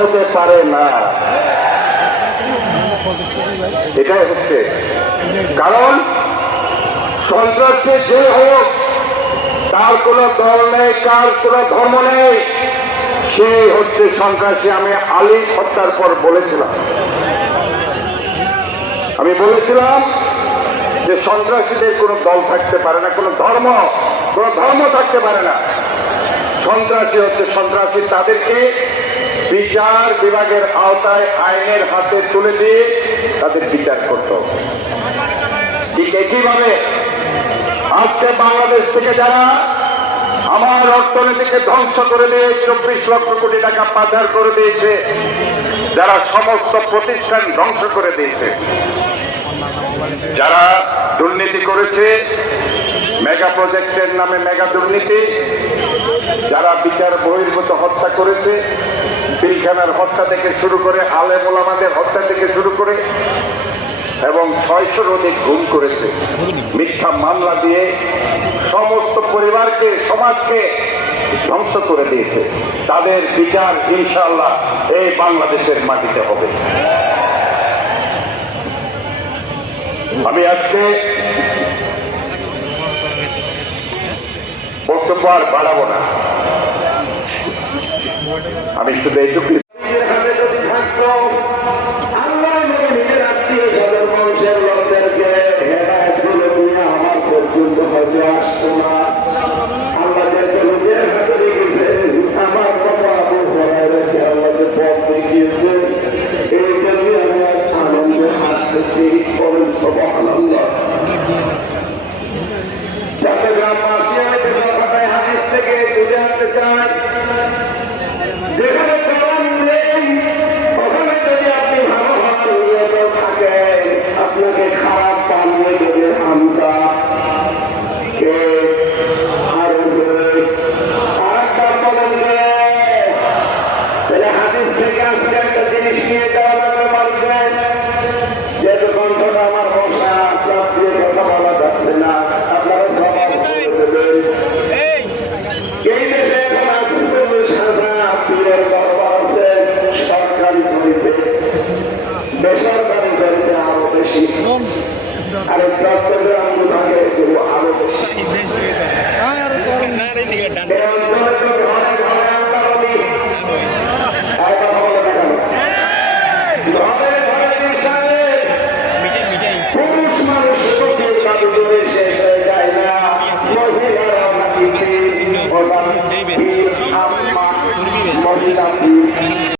হতে পারে না। এটাই হচ্ছে কারণ সন্ত্রাসী যে হোক, তার কোন দল নেই, কার কোন ধর্ম নেই, সে হচ্ছে সন্ত্রাসী। আমি আলী হত্যার পর বলেছিলাম যে সন্ত্রাসীদের কোন দল থাকতে পারে না, কোন ধর্ম থাকতে পারে না। সন্ত্রাসী হচ্ছে সন্ত্রাসী। তাদেরকে বিচার বিভাগের আওতায় আইনের হাতে তুলে দিয়ে তাদের বিচার করতে হবে। ঠিক একইভাবে আজকে বাংলাদেশ থেকে যারা আমার অর্থনীতিকে ধ্বংস করে দিয়ে 24 লক্ষ কোটি টাকা পাচার করে দিয়েছে, যারা সমস্ত প্রতিষ্ঠান ধ্বংস করে দিয়েছে, যারা দুর্নীতি করেছে, মেগা প্রজেক্টের নামে মেগা দুর্নীতি, যারা বিচার বহির্ভূত হত্যা করেছে, পিলখানার হত্যা থেকে শুরু করে, আলেম ওলামাদের হত্যা থেকে শুরু করে, এবং 600-র অধিক গুম করেছে, মিথ্যা মামলা দিয়ে সমস্ত পরিবারকে, সমাজকে ধ্বংস করে দিয়েছে, তাদের বিচার ইনশাআল্লাহ এই বাংলাদেশের মাটিতে হবে। আমি আজকে বক্তব্য আর বাড়াবো না, আমি শুধু এইটুকু আসতো না। আল্লাহ নিজের হাতে রেখেছেন, আমার বাবা আবু হুরায়রাকে আল্লাহ যে পথ দেখিয়েছে, এই জন্য আমি আনন্দে হাসতেছি। বলেন সুবহানাল্লাহ। চট্টগ্রামবাসী, আমি কথাটাই হাদিস থেকে তুলে আনতে চাই, যেখানে কোরআন নেই ওখানে যদি আপনি ভালো হওয়ার নিয়ত থাকেন, আপনাকে খারাপ পানবে যদি হামজা বেসরকারি চাইতে আরো বেশি, আর চট্টগ্রাম বিভাগে আরো বেশি।